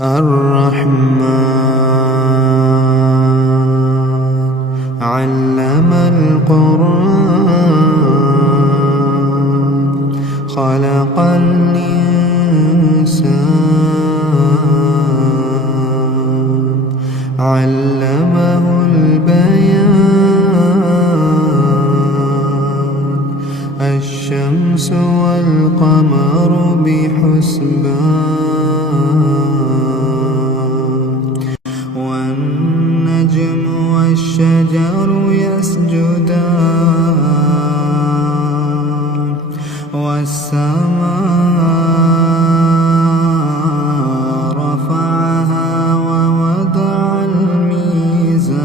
الرحمن علم القرآن خلق الإنسان علمه البيان الشمس والقمر بحسبان والنجم والشجر يسجدان والسماء رفعها ووضع الميزان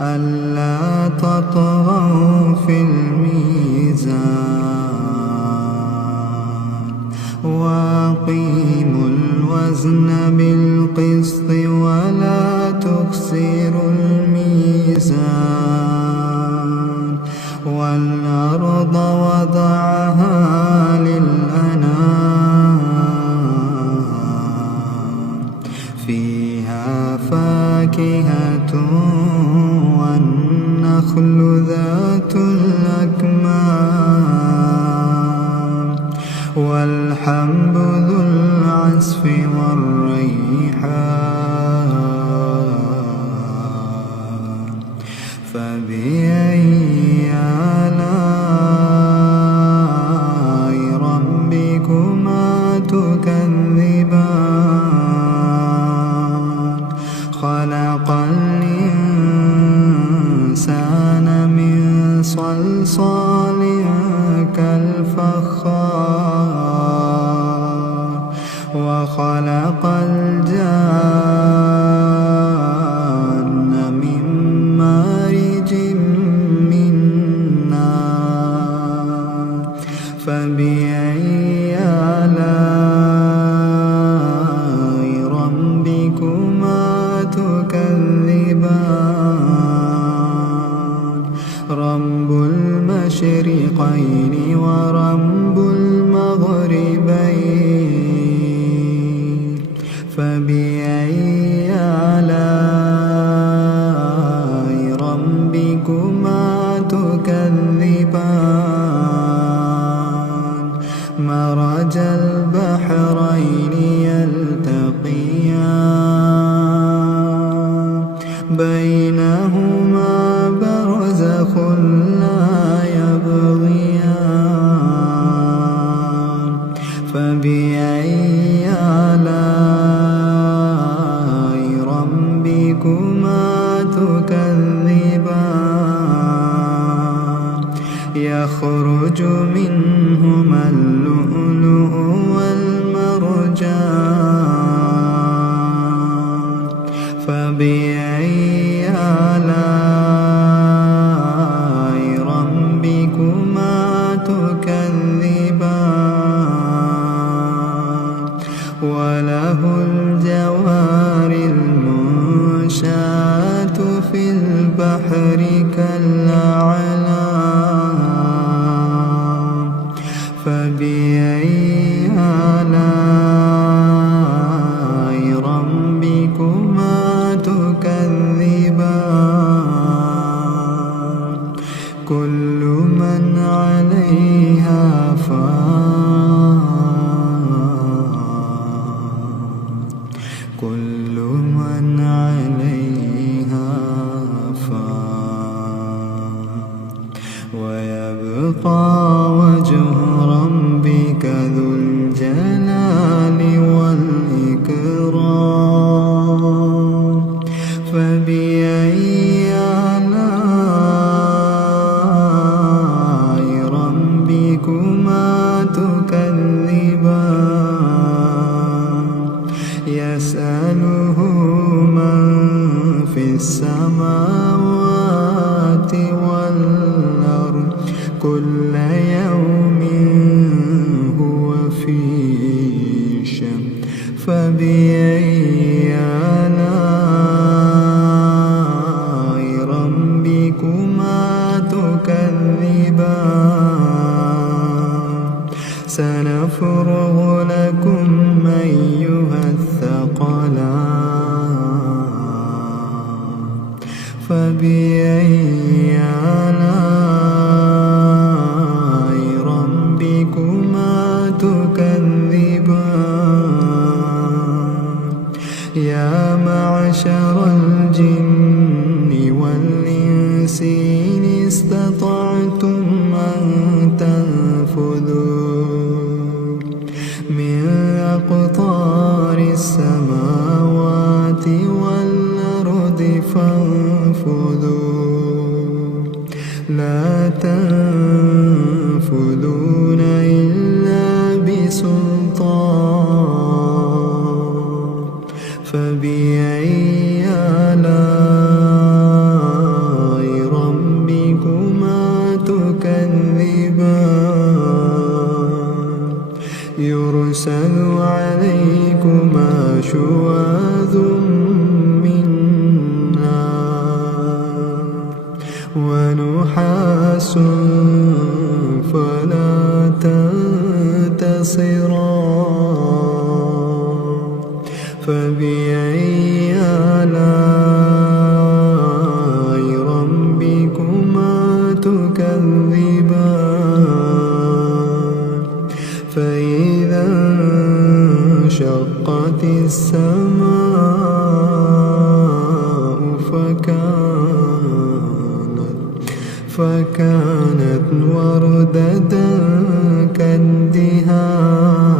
ألا تطغوا في الميزان وأقيموا الوزن بالقسط ولا تخسروا الميزان والأرض وضعها للأنام فيها فاكهة والنخل ذات الأكمام والحب ذو العصف والريحان فبأي آلاء ربكما تكذبان خلق الإنسان من صلصال كالفخار وخلق الجان من مارج من نار فبأي آلاء ربكما تكذبان رب المشرقين ورب المغربين فبأي آلاء ربكما تكذبان مرج البحرين يلتقيان بينهما برزخ لا يبغيان فبأي آلاء ربكما تكذبان يخرج منهما اللؤلؤ والمرجان فبأي آلاء ربكما تكذبان وله الجوار المنشآت في البحر كالأعلام فبأي آلاء ربكما تكذبان كل من عليها فان كل من عليها فان ويبقى وجه ربك ذو الجلال والإكرام فبأي آلاء ربكما تكذبان يسأله من في السماوات والأرض كل يوم هو في شأن فبأي آلاء ربكما تكذبان سنفرغ لكم أيها الثقلان فبأي آلاء ربكما تكذبان يا معشر الجن والإنس إن استطعتم أن تنفذوا من أقطار السماوات والأرض فانفذوا لا تنفذون إلا بسلطان فبأي آلاء ربكما تكذبان يرسل عليكما شواظ من نار ونحاس فلا تنتصران فبأي آلاء ربكما تكذبان فإذا انشقت السماء فكانت وردة كالدهان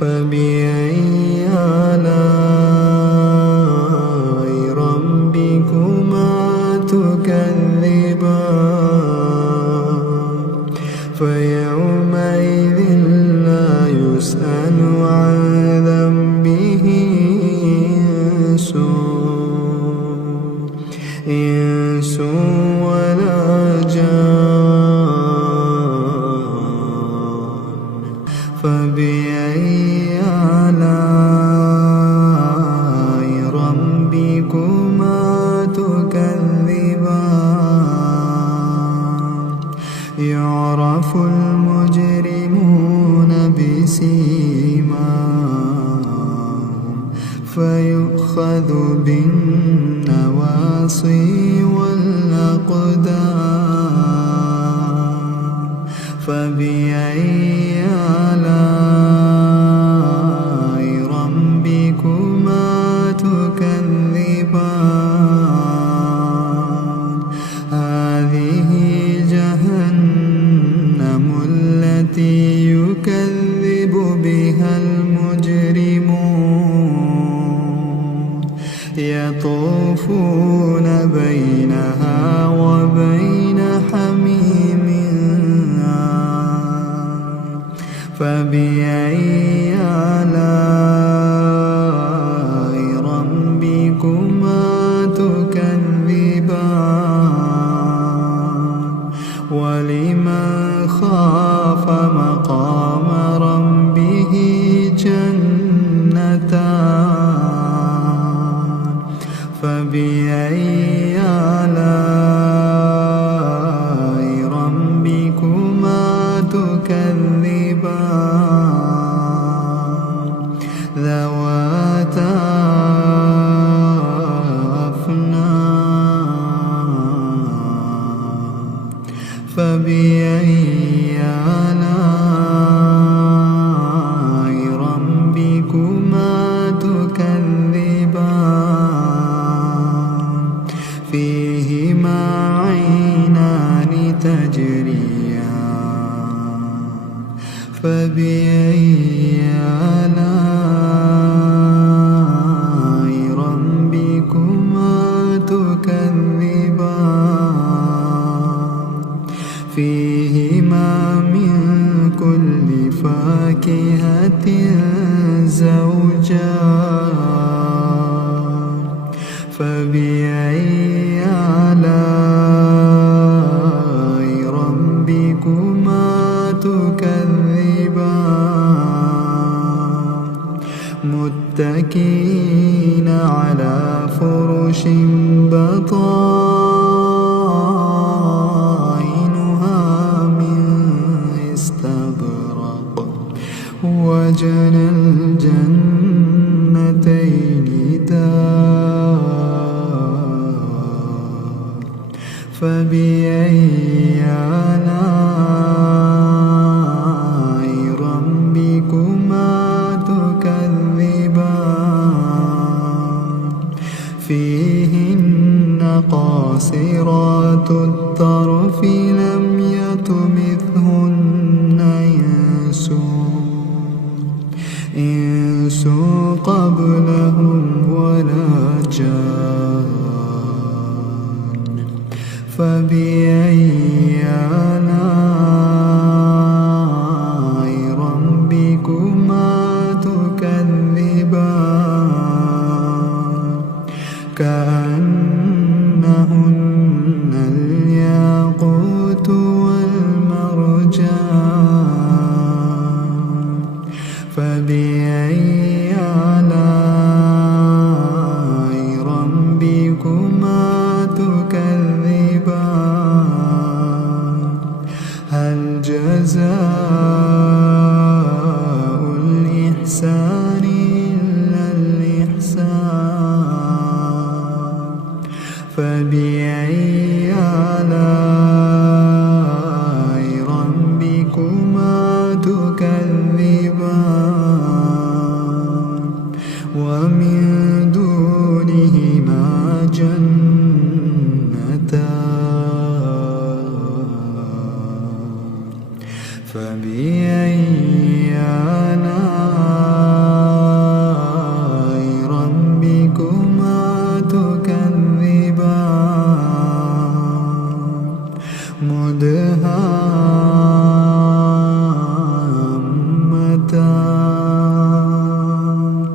فبأي آلاء ربكما تكذبان فيومئذ لا يسأل عن ذنبه إنس ولا جان فبأي آلاء ربكما تكذبان يعرف المجرمون بسيماهم فيؤخذ بالنواصي والأقدام فبأي آلاء ربكما تكذبان هذه جهنم التي يكذب بها المجرمون يطوفون بينها وبين حميم فبأي آلاء ربكما تكذبان ولمن خاف مقام ربه جنتان فبأي آلاء ربكما تكذبان ذواتا أفنان فبأي آلاء ربكما تكذبان فيهما عينان تجريان فبأي آلاء ربكما تكذبان فيهما من كل فاكهة زوجان فبأي آلاء ربكما تكذبان متكئين على فرش بطائنها من استبرق وجنى الجنتين دار فبأي آلاء ربكما تكذبان فيهن قاصرات الطرف لم يطمثهن إنس قبلهم ولا جان فبأي آلاء ربكما تكذبان كأنهن الياقوت والمرجان فبأي آلاء ربكما تكذبان هل جزاء الإحسان إلا الإحسان فبأي آلاء ربكما تكذبان ومن دونهما جنتان فبأي آلاء ربكما تكذبان مدهامتان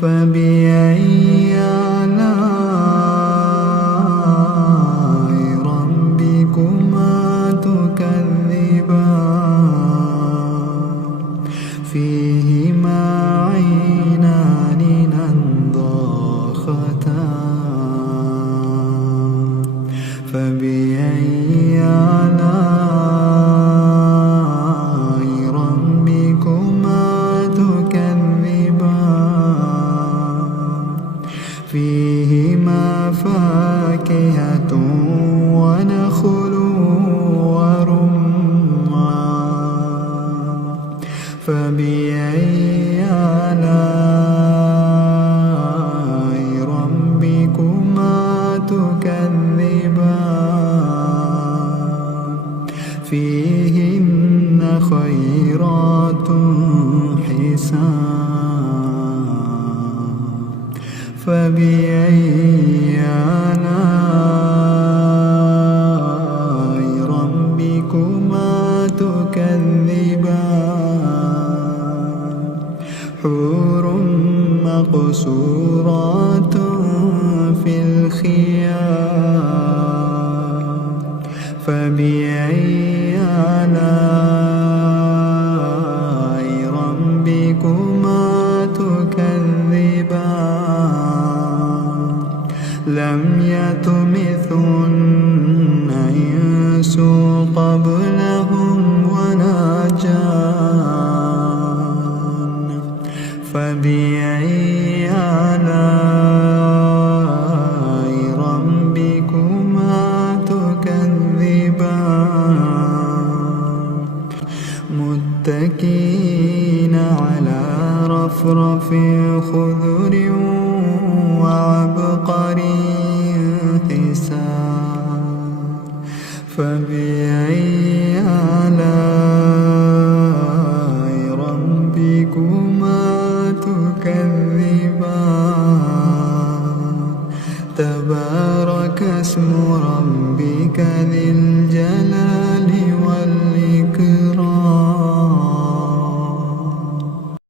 فبأي آلاء ربكما تكذبان فيهما عينان نضاختان فبأي آلاء ربكما تكذبان فيهما فاكهة ونخل ورمان فبأي آلاء ربكما تكذبان فيهن خيرات حسان فبأي آلاء ربكما تكذبان حور مقصورات في الخيام فبأي آلاء ربكما تكذبان لم يطمثهن إنس قبلهم ولا جان فبأي آلاء ربكما تكذبان متكئين على رفرف خضر وعبقري حسان فبأي آلاء ربكما تكذبان تبارك اسم ربك ذي